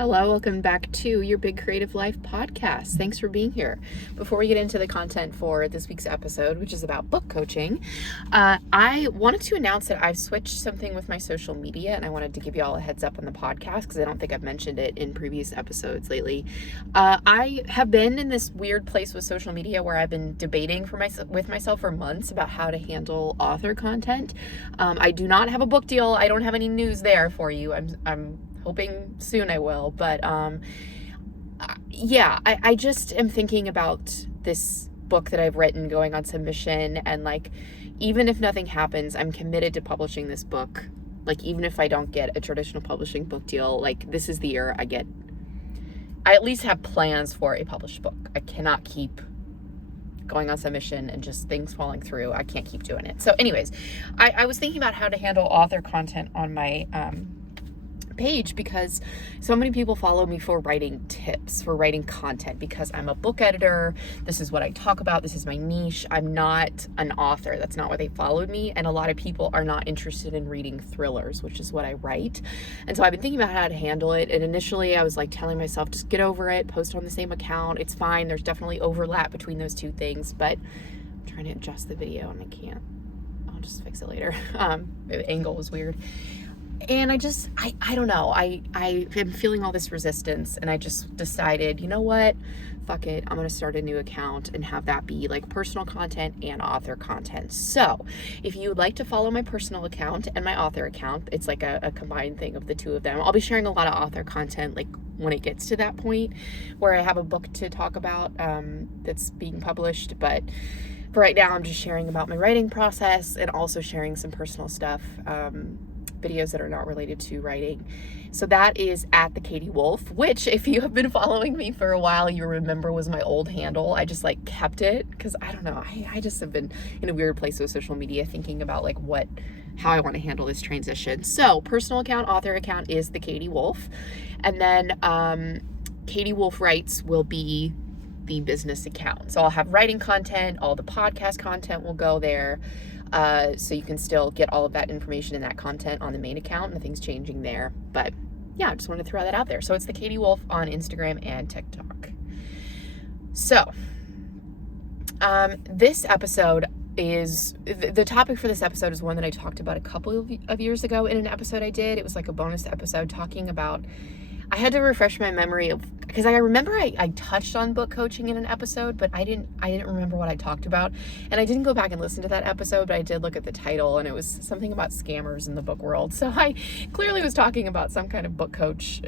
Hello, welcome back to your Big Creative Life podcast. Thanks for being here. Before we get into the content for this week's episode, which is about book coaching, I wanted to announce that I've switched something with my social media, and I wanted to give you all a heads up on the podcast because I don't think I've mentioned it in previous episodes lately. I have been in this weird place with social media where I've been debating with myself for months about how to handle author content. I do not have a book deal. I don't have any news there for you. I'm hoping soon I will, but I just am thinking about this book that I've written going on submission, and even if nothing happens, I'm committed to publishing this book. Even if I don't get a traditional publishing book deal, this is the year I at least have plans for a published book. I cannot keep going on submission and just things falling through. I can't keep doing it. So anyways, I was thinking about how to handle author content on my page because so many people follow me for writing tips, for writing content, because I'm a book editor. This is what I talk about. This is my niche. I'm not an author. That's not why they followed me. And a lot of people are not interested in reading thrillers, which is what I write. And so I've been thinking about how to handle it. And initially I was telling myself, just get over it, post on the same account. It's fine. There's definitely overlap between those two things, but I'm trying to adjust the video and I can't. I'll just fix it later. The angle was weird. And I don't know. I am feeling all this resistance, and I just decided, you know what? Fuck it. I'm going to start a new account and have that be personal content and author content. So if you would like to follow my personal account and my author account, it's a combined thing of the two of them. I'll be sharing a lot of author content when it gets to that point where I have a book to talk about that's being published. But for right now, I'm just sharing about my writing process and also sharing some personal stuff, videos that are not related to writing. So that is at the Katie Wolf, which if you have been following me for a while, you remember was my old handle. I just kept it because I don't know. I just have been in a weird place with social media thinking about how I want to handle this transition. So personal account, author account is the Katie Wolf. And then Katie Wolf Writes will be the business account. So I'll have writing content, all the podcast content will go there. So you can still get all of that information and that content on the main account. Nothing's changing there. But yeah, I just wanted to throw that out there. So it's the Katie Wolf on Instagram and TikTok. So this episode is, the topic for this episode is one that I talked about a couple of years ago in an episode I did. It was a bonus episode talking about, I had to refresh my memory because I remember I touched on book coaching in an episode, but I didn't remember what I talked about. And I didn't go back and listen to that episode, but I did look at the title and it was something about scammers in the book world. So I clearly was talking about some kind of book coach.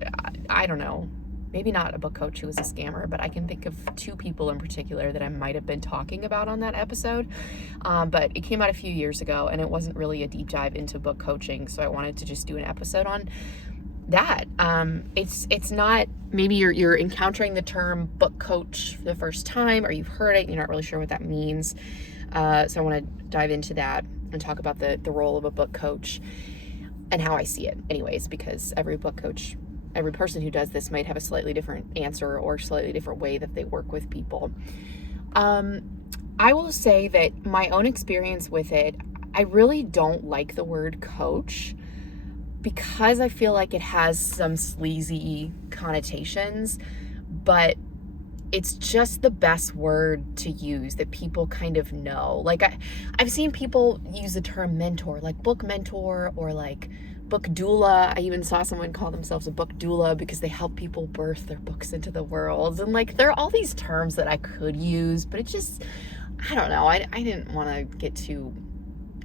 I don't know, maybe not a book coach who was a scammer, but I can think of two people in particular that I might have been talking about on that episode. But it came out a few years ago and it wasn't really a deep dive into book coaching. So I wanted to just do an episode on that. It's not, maybe you're encountering the term book coach for the first time, or you've heard it, you're not really sure what that means. So I want to dive into that and talk about the role of a book coach and how I see it anyways, because every book coach, every person who does this might have a slightly different answer or slightly different way that they work with people. I will say that my own experience with it, I really don't like the word coach, because I feel like it has some sleazy connotations, but it's just the best word to use that people kind of know. I've seen people use the term mentor, book mentor or book doula. I even saw someone call themselves a book doula because they help people birth their books into the world. And there are all these terms that I could use, but it just, I don't know. I didn't want to get too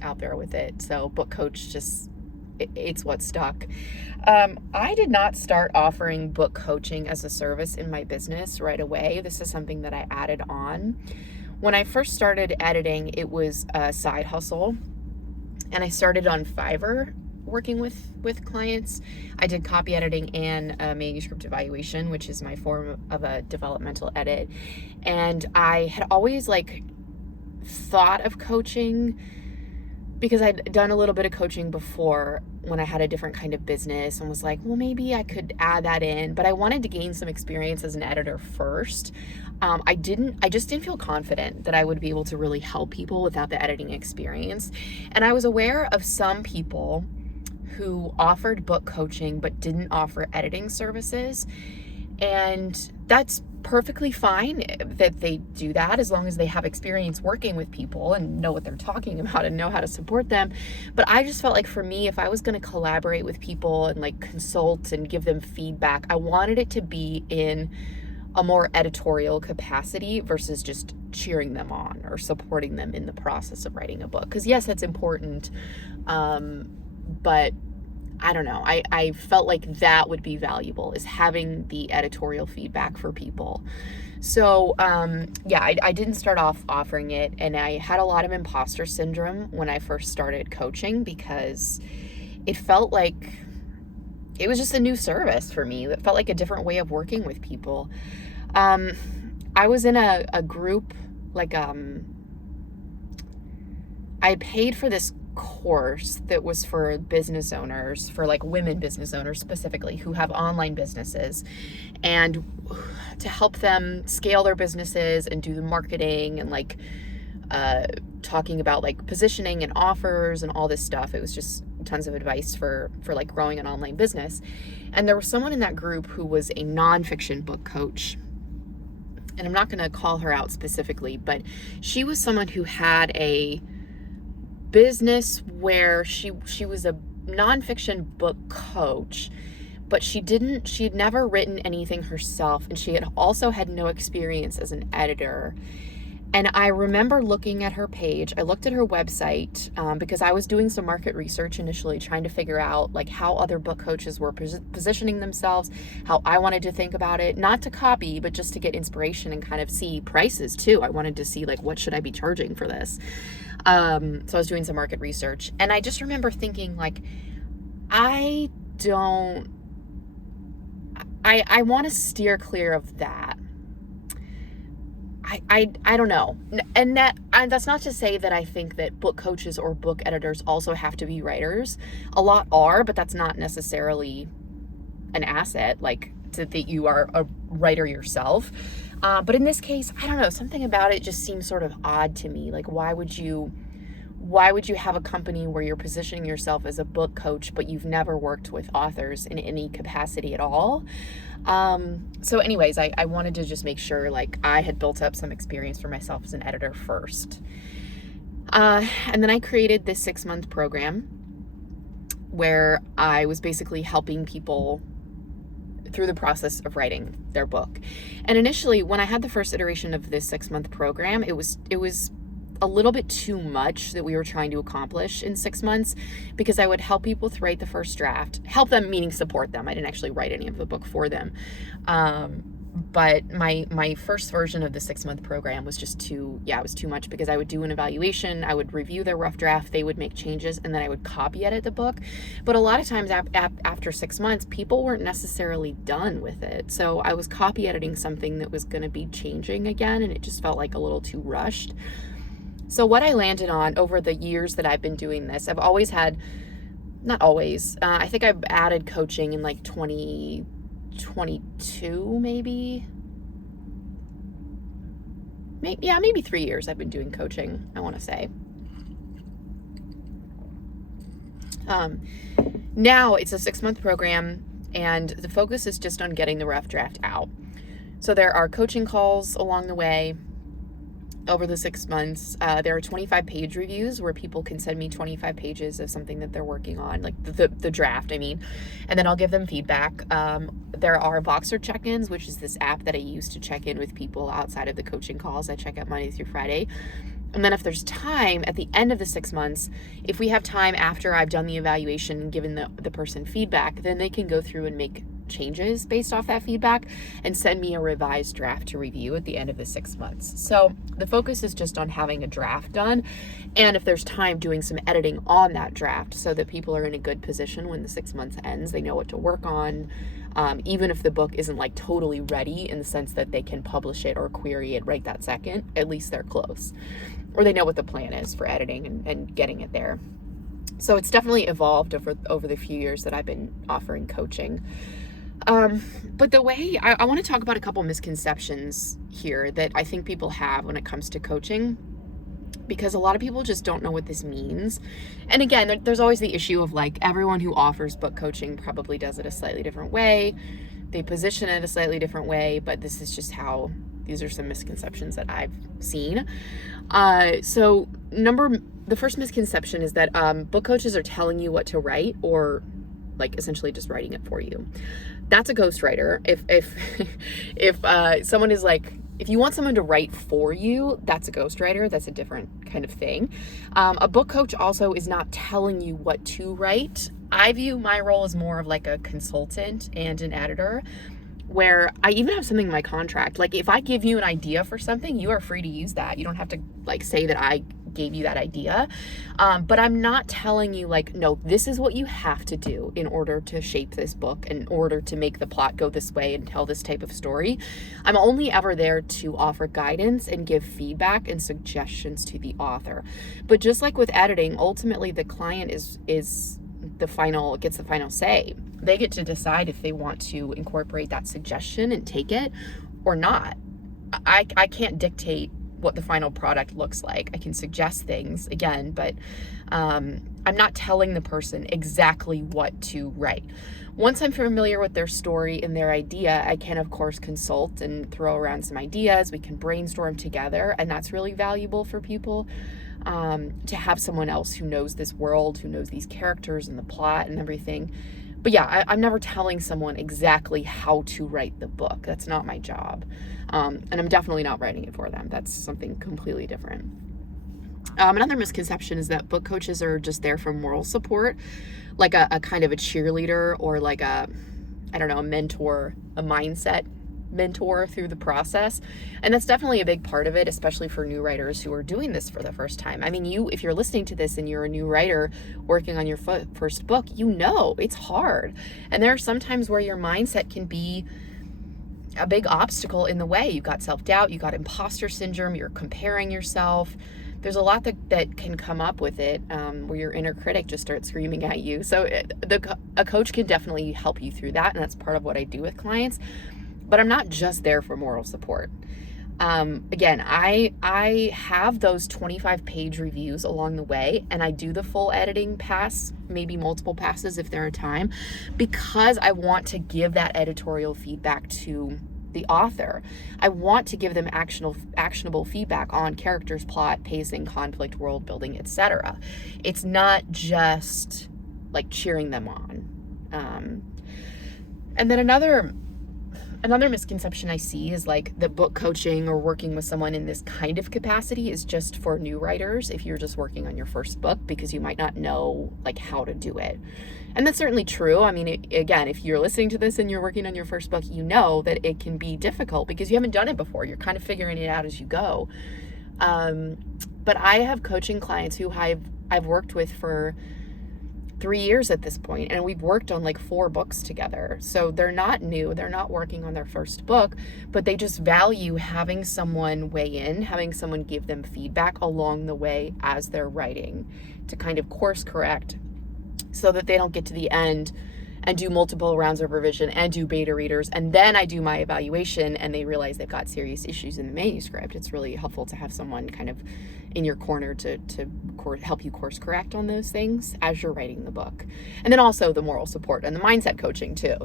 out there with it. So book coach it's what stuck. I did not start offering book coaching as a service in my business right away. This is something that I added on. When I first started editing, it was a side hustle, and I started on Fiverr working with clients. I did copy editing and manuscript evaluation, which is my form of a developmental edit. And I had always thought of coaching because I'd done a little bit of coaching before when I had a different kind of business, and was well, maybe I could add that in, but I wanted to gain some experience as an editor first. I just didn't feel confident that I would be able to really help people without the editing experience. And I was aware of some people who offered book coaching but didn't offer editing services. And that's perfectly fine that they do that, as long as they have experience working with people and know what they're talking about and know how to support them. But I just felt like, for me, if I was going to collaborate with people and like consult and give them feedback, I wanted it to be in a more editorial capacity versus just cheering them on or supporting them in the process of writing a book. Because yes, that's important, but I don't know. I felt like that would be valuable, is having the editorial feedback for people. So, I didn't start off offering it, and I had a lot of imposter syndrome when I first started coaching, because it felt like it was just a new service for me. It felt like a different way of working with people. I was in a group, like, I paid for this course that was for business owners, for like women business owners specifically, who have online businesses, and to help them scale their businesses and do the marketing and like talking about like positioning and offers and all this stuff. It was just tons of advice for like growing an online business. And there was someone in that group who was a nonfiction book coach. And I'm not going to call her out specifically, but she was someone who had a business where she was a nonfiction book coach, but she had never written anything herself, and she had also had no experience as an editor. And I remember looking at her page. I looked at her website because I was doing some market research initially, trying to figure out like how other book coaches were positioning themselves, how I wanted to think about it, not to copy, but just to get inspiration and kind of see prices too. I wanted to see like, what should I be charging for this? So I was doing some market research, and I just remember thinking like, I want to steer clear of that. I don't know. And that's not to say that I think that book coaches or book editors also have to be writers. A lot are, but that's not necessarily an asset, like that you are a writer yourself. But in this case, I don't know, something about it just seems sort of odd to me. Like, why would you have a company where you're positioning yourself as a book coach, but you've never worked with authors in any capacity at all? So anyways, I wanted to just make sure like I had built up some experience for myself as an editor first. And then I created this 6-month program where I was basically helping people through the process of writing their book. And initially, when I had the first iteration of this 6-month program, it was a little bit too much that we were trying to accomplish in 6 months, because I would help people to write the first draft, help them meaning support them. I didn't actually write any of the book for them. But my first version of the 6-month program was just it was too much, because I would do an evaluation, I would review their rough draft, they would make changes, and then I would copy edit the book. But a lot of times after 6 months, people weren't necessarily done with it. So I was copy editing something that was going to be changing again, and it just felt like a little too rushed. So what I landed on over the years that I've been doing this, I've always had, not always, I think I've added coaching in like 2022 maybe. Maybe 3 years I've been doing coaching, I want to say. Now it's a 6-month program, and the focus is just on getting the rough draft out. So there are coaching calls along the way. Over the 6 months, there are 25 page reviews where people can send me 25 pages of something that they're working on, like the draft, and then I'll give them feedback. There are Voxer check-ins, which is this app that I use to check in with people outside of the coaching calls. I check out Monday through Friday. And then if there's time at the end of the 6 months, if we have time after I've done the evaluation and given the person feedback, then they can go through and make changes based off that feedback and send me a revised draft to review at the end of the 6 months. So the focus is just on having a draft done, and if there's time, doing some editing on that draft so that people are in a good position when the 6 months ends. They know what to work on, even if the book isn't like totally ready in the sense that they can publish it or query it right that second. At least they're close, or they know what the plan is for editing and getting it there. So it's definitely evolved over the few years that I've been offering coaching. But the way I want to talk about a couple misconceptions here that I think people have when it comes to coaching. because a lot of people just don't know what this means. And again, there's always the issue of like everyone who offers book coaching probably does it a slightly different way. They position it a slightly different way, but this is just how, these are some misconceptions that I've seen. So the first misconception is that book coaches are telling you what to write, or like essentially just writing it for you. That's a ghostwriter. If someone is like, if you want someone to write for you, that's a ghostwriter. That's a different kind of thing. A book coach also is not telling you what to write. I view my role as more of like a consultant and an editor, where I even have something in my contract. Like if I give you an idea for something, you are free to use that. You don't have to like say that I gave you that idea. But I'm not telling you like, no, this is what you have to do in order to shape this book, in order to make the plot go this way and tell this type of story. I'm only ever there to offer guidance and give feedback and suggestions to the author. But just like with editing, ultimately the client gets the final say. They get to decide if they want to incorporate that suggestion and take it or not. I can't dictate what the final product looks like. I can suggest things again, but I'm not telling the person exactly what to write. Once I'm familiar with their story and their idea, I can of course consult and throw around some ideas. We can brainstorm together, and that's really valuable for people, to have someone else who knows this world, who knows these characters and the plot and everything. But yeah, I'm never telling someone exactly how to write the book. That's not my job. And I'm definitely not writing it for them. That's something completely different. Another misconception is that book coaches are just there for moral support, like a kind of a cheerleader, or like a mentor, a mindset mentor through the process. And that's definitely a big part of it, especially for new writers who are doing this for the first time. I mean, if you're listening to this and you're a new writer working on your first book, it's hard. And there are some times where your mindset can be a big obstacle in the way. You've got self-doubt, you've got imposter syndrome, you're comparing yourself. There's a lot that can come up with it, where your inner critic just starts screaming at you. So a coach can definitely help you through that, and that's part of what I do with clients. But I'm not just there for moral support. Again, I have those 25-page reviews along the way, and I do the full editing pass, maybe multiple passes if there are time, because I want to give that editorial feedback to the author. I want to give them actionable feedback on characters, plot, pacing, conflict, world building, etc. It's not just like cheering them on. And then another misconception I see is like that book coaching or working with someone in this kind of capacity is just for new writers, if you're just working on your first book, because you might not know like how to do it. And that's certainly true. I mean, again, if you're listening to this and you're working on your first book, you know that it can be difficult because you haven't done it before. You're kind of figuring it out as you go. But I have coaching clients who I've worked with for 3 years at this point, and we've worked on like 4 books together. So they're not new, they're not working on their first book, but they just value having someone weigh in, having someone give them feedback along the way as they're writing, to kind of course correct so that they don't get to the end and do multiple rounds of revision and do beta readers, and then I do my evaluation and they realize they've got serious issues in the manuscript. It's really helpful to have someone kind of in your corner to help you course correct on those things as you're writing the book. And then also the moral support and the mindset coaching too.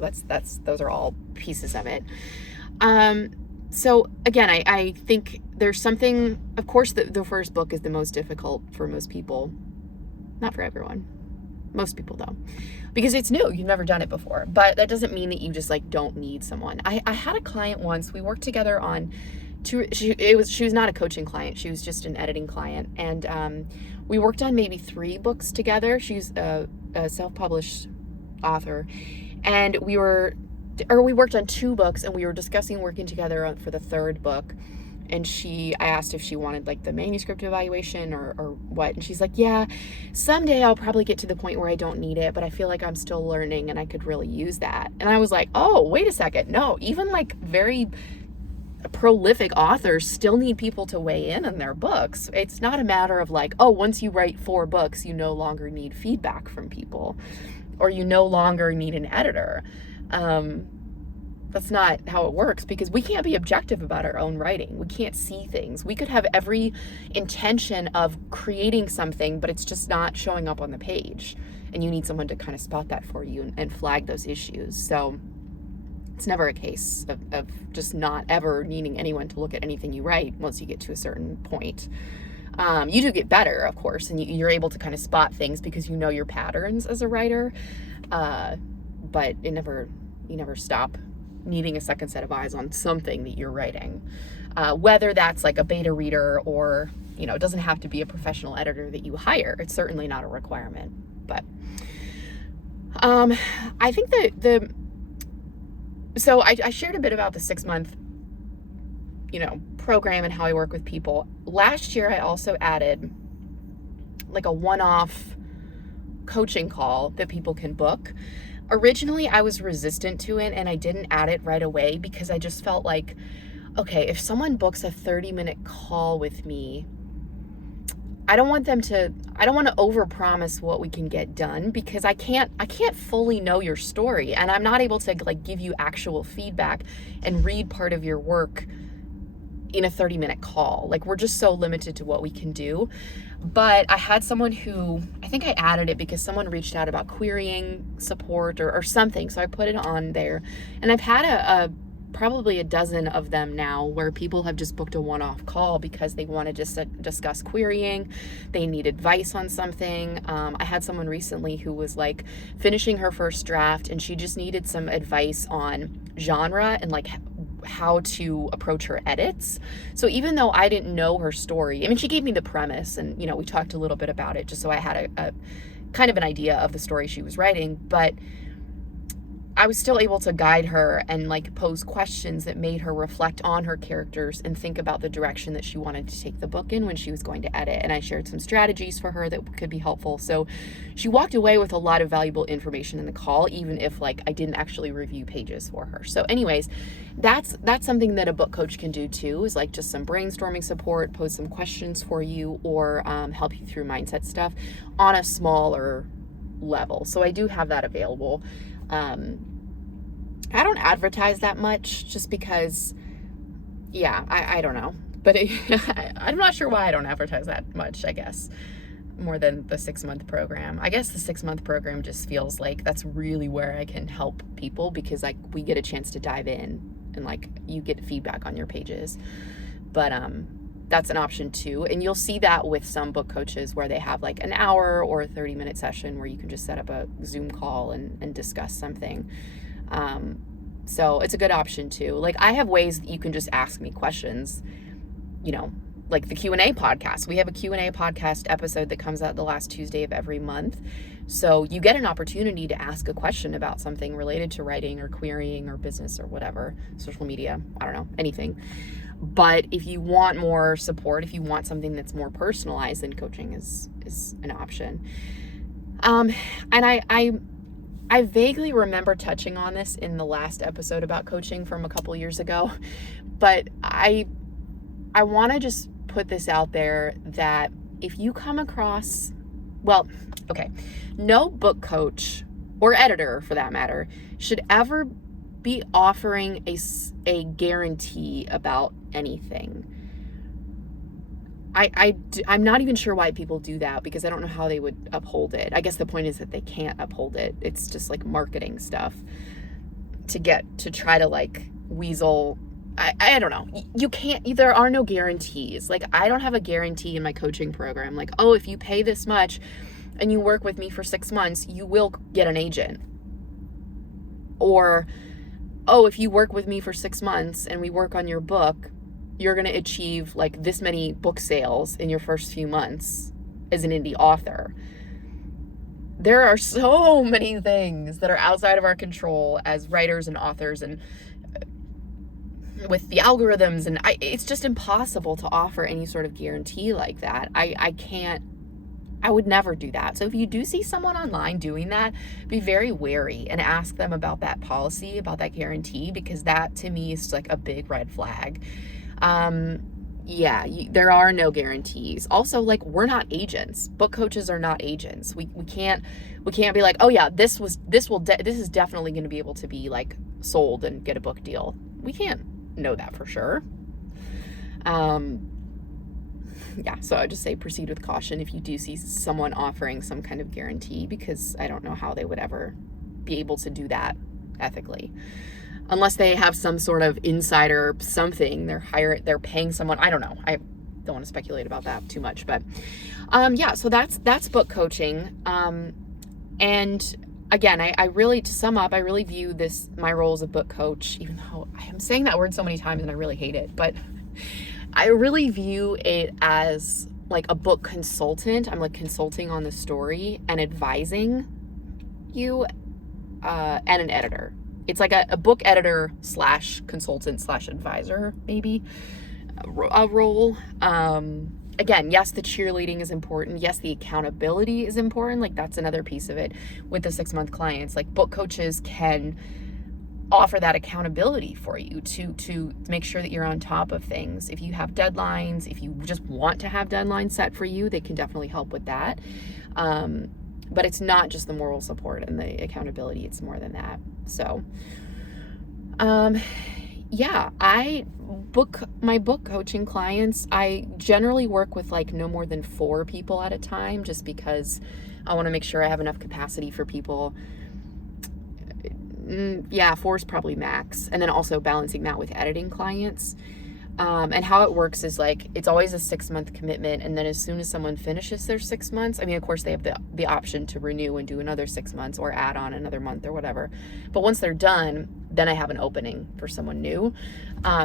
Those are all pieces of it. So again, I think there's something, of course, the first book is the most difficult for most people. Not for everyone. Most people though, because it's new, you've never done it before. But that doesn't mean that you just like don't need someone. I had a client once, we worked together on she was not a coaching client, she was just an editing client, and we worked on maybe 3 books together. She's a self-published author, and we worked on 2 books, and we were discussing working together for the 3rd book. And I asked if she wanted like the manuscript evaluation or what. And she's like, yeah, someday I'll probably get to the point where I don't need it, but I feel like I'm still learning and I could really use that. And I was like, oh, wait a second. No, even like very prolific authors still need people to weigh in on their books. It's not a matter of like, oh, once you write 4 books, you no longer need feedback from people, or you no longer need an editor. That's not how it works, because we can't be objective about our own writing. We can't see things. We could have every intention of creating something, but it's just not showing up on the page. And you need someone to kind of spot that for you and flag those issues. So it's never a case of just not ever needing anyone to look at anything you write once you get to a certain point. You do get better, of course, and you're able to kind of spot things because you know your patterns as a writer. But you never stop needing a second set of eyes on something that you're writing, whether that's like a beta reader or, it doesn't have to be a professional editor that you hire. It's certainly not a requirement. But I think that so I shared a bit about the 6-month program and how I work with people. Last year I also added like a one-off coaching call that people can book. Originally, I was resistant to it and I didn't add it right away because I just felt like, okay, if someone books a 30-minute call with me, I don't want to overpromise what we can get done, because I can't fully know your story, and I'm not able to like give you actual feedback and read part of your work in a 30-minute call. Like, we're just so limited to what we can do. But I had someone who, I think I added it because someone reached out about querying support or something. So I put it on there, and I've had probably a dozen of them now where people have just booked a one-off call because they wanted to discuss querying. They need advice on something. I had someone recently who was like finishing her first draft, and she just needed some advice on genre and like how to approach her edits. So even though I didn't know her story, I mean, she gave me the premise, and we talked a little bit about it just so I had a kind of an idea of the story she was writing, but I was still able to guide her and like pose questions that made her reflect on her characters and think about the direction that she wanted to take the book in when she was going to edit. And I shared some strategies for her that could be helpful. So she walked away with a lot of valuable information in the call, even if like I didn't actually review pages for her. So anyways, that's something that a book coach can do too, is like just some brainstorming support, pose some questions for you, or help you through mindset stuff on a smaller level. So I do have that available. I don't advertise that much just because, I don't know, but I'm not sure why I don't advertise that much, I guess, more than the 6-month program. I guess the 6-month program just feels like that's really where I can help people, because like we get a chance to dive in and like you get feedback on your pages. But, that's an option too. And you'll see that with some book coaches where they have like an hour or a 30-minute session where you can just set up a Zoom call and discuss something. So it's a good option too. Like, I have ways that you can just ask me questions, like the Q&A podcast. We have a Q&A podcast episode that comes out the last Tuesday of every month. So you get an opportunity to ask a question about something related to writing or querying or business or whatever, social media, I don't know, anything. But if you want more support, if you want something that's more personalized, then coaching is an option. And I vaguely remember touching on this in the last episode about coaching from a couple years ago, but I want to just put this out there that if you come across, no book coach or editor for that matter should ever be offering a guarantee about anything. I'm not even sure why people do that, because I don't know how they would uphold it. I guess the point is that they can't uphold it. It's just like marketing stuff to try to like weasel. I don't know. You can't, there are no guarantees. Like, I don't have a guarantee in my coaching program. Like, oh, if you pay this much and you work with me for 6 months, you will get an agent. Or, oh, if you work with me for 6 months and we work on your book, you're going to achieve like this many book sales in your first few months as an indie author. There are so many things that are outside of our control as writers and authors, and with the algorithms, and it's just impossible to offer any sort of guarantee like that. I would never do that. So if you do see someone online doing that, be very wary and ask them about that policy, about that guarantee, because that to me is like a big red flag. Yeah, there are no guarantees. Also, like, we're not agents. Book coaches are not agents. We can't be like, oh yeah, this is definitely going to be able to be like sold and get a book deal. We can't know that for sure. Yeah, so I just say proceed with caution if you do see someone offering some kind of guarantee, because I don't know how they would ever be able to do that ethically. Unless they have some sort of insider something, they're paying someone. I don't know. I don't want to speculate about that too much, but yeah, so that's book coaching. And again, I really, to sum up, I really view my role as a book coach, even though I am saying that word so many times and I really hate it, but I really view it as like a book consultant. I'm like consulting on the story and advising you, and an editor. It's like a book editor / consultant / advisor, maybe a role. Again, yes, the cheerleading is important. Yes, the accountability is important. Like, that's another piece of it with the 6-month clients. Like, book coaches can offer that accountability for you to make sure that you're on top of things. If you have deadlines, if you just want to have deadlines set for you, they can definitely help with that. But it's not just the moral support and the accountability, it's more than that. So, yeah, my book coaching clients, I generally work with like no more than 4 people at a time, just because I want to make sure I have enough capacity for people. Yeah, 4 is probably max. And then also balancing that with editing clients. And how it works is like, it's always a 6-month commitment. And then as soon as someone finishes their 6 months, I mean, of course they have the option to renew and do another 6 months or add on another month or whatever. But once they're done, then I have an opening for someone new.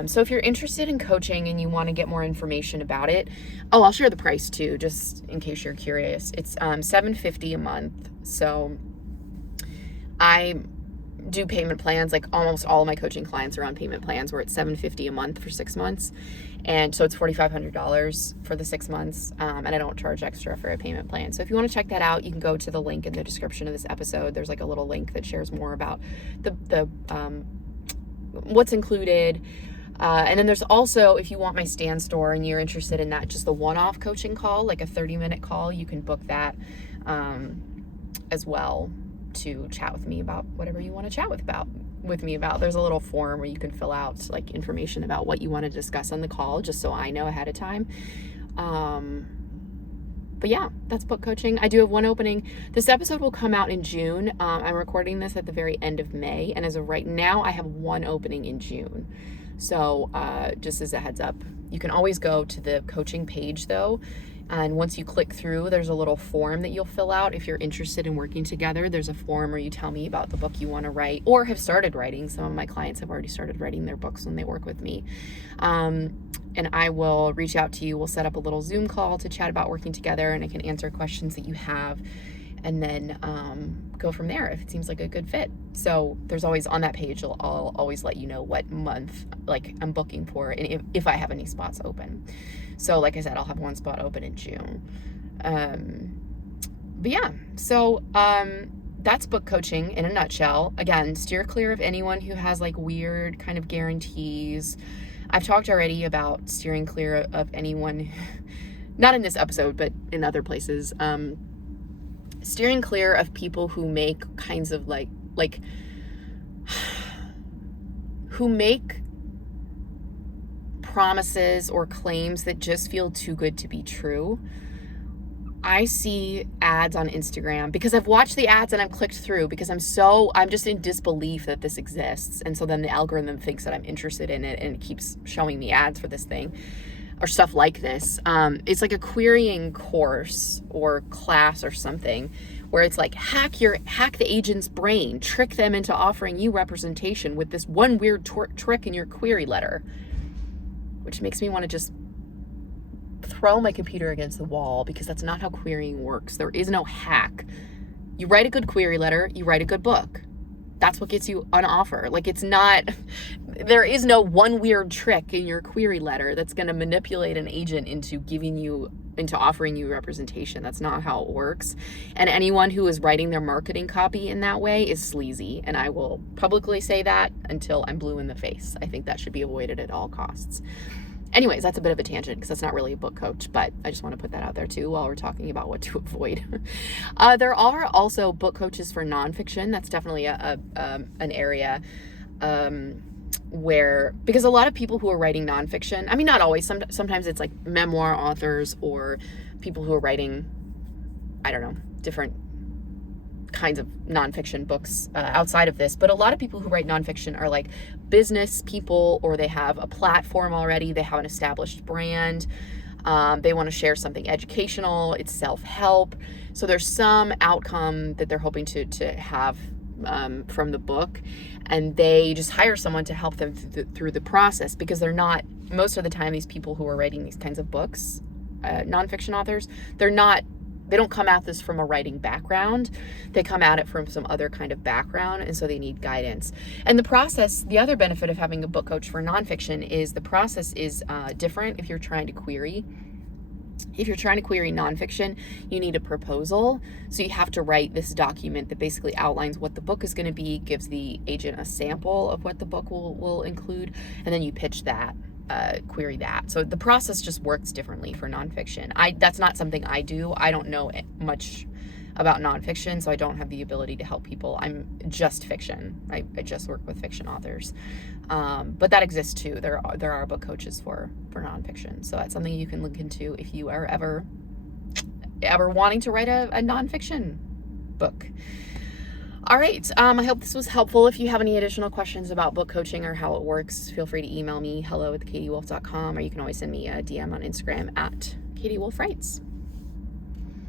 So if you're interested in coaching and you want to get more information about it, I'll share the price too, just in case you're curious. It's $750 a month. So I do payment plans. Like, almost all of my coaching clients are on payment plans where it's $750 a month for 6 months. And so it's $4,500 for the 6 months. And I don't charge extra for a payment plan. So if you want to check that out, you can go to the link in the description of this episode. There's like a little link that shares more about the what's included. And then there's also, if you want my Stand store and you're interested in that, just the one-off coaching call, like a 30-minute call, you can book that as well, to chat with me about whatever you want to chat with me about. There's a little form where you can fill out like information about what you want to discuss on the call, just so I know ahead of time. But yeah, that's book coaching. I do have one opening. This episode will come out in June. I'm recording this at the very end of May, and as of right now, I have one opening in June. So just as a heads up, you can always go to the coaching page though. And once you click through, there's a little form that you'll fill out. If you're interested in working together, there's a form where you tell me about the book you want to write or have started writing. Some of my clients have already started writing their books when they work with me. And I will reach out to you. We'll set up a little Zoom call to chat about working together, and I can answer questions that you have, and then go from there if it seems like a good fit. So there's always, on that page, I'll always let you know what month like I'm booking for, and if I have any spots open. So like I said, I'll have one spot open in June. But yeah, so that's book coaching in a nutshell. Again, steer clear of anyone who has like weird kind of guarantees. I've talked already about steering clear of anyone, not in this episode, but in other places. Steering clear of people who make kinds of like who make promises or claims that just feel too good to be true. I see ads on Instagram because I've watched the ads and I've clicked through because I'm just in disbelief that this exists. And so then the algorithm thinks that I'm interested in it and it keeps showing me ads for this thing or stuff like this. It's like a querying course or class or something where it's like hack the agent's brain, trick them into offering you representation with this one weird trick in your query letter, which makes me want to just throw my computer against the wall, because that's not how querying works. There is no hack. You write a good query letter, you write a good book. That's what gets you an offer. Like, it's not, there is no one weird trick in your query letter that's going to manipulate an agent into offering you representation. That's not how it works. And anyone who is writing their marketing copy in that way is sleazy. And I will publicly say that until I'm blue in the face. I think that should be avoided at all costs. Anyways, that's a bit of a tangent because that's not really a book coach, but I just want to put that out there too while we're talking about what to avoid. There are also book coaches for nonfiction. That's definitely an area where, because a lot of people who are writing nonfiction, I mean, not always, sometimes it's like memoir authors or people who are writing, I don't know, different kinds of nonfiction books outside of this, but a lot of people who write nonfiction are like business people, or they have a platform already, they have an established brand, they want to share something educational, it's self-help, so there's some outcome that they're hoping to have from the book, and they just hire someone to help them through the process, because they're not, most of the time, these people who are writing these kinds of books, nonfiction authors, they don't come at this from a writing background. They come at it from some other kind of background, and so they need guidance. And the process, the other benefit of having a book coach for nonfiction is the process is different if you're trying to query. If you're trying to query nonfiction, you need a proposal. So you have to write this document that basically outlines what the book is going to be, gives the agent a sample of what the book will include, and then you pitch that. Query that. So the process just works differently for nonfiction. That's not something I do. I don't know much about nonfiction, so I don't have the ability to help people. I'm just fiction. I just work with fiction authors. But that exists too. There are book coaches for nonfiction. So that's something you can look into if you are ever wanting to write a nonfiction book. All right. I hope this was helpful. If you have any additional questions about book coaching or how it works, feel free to email me, hello@katiewolf.com, or you can always send me a DM on Instagram @KatieWolfWrites.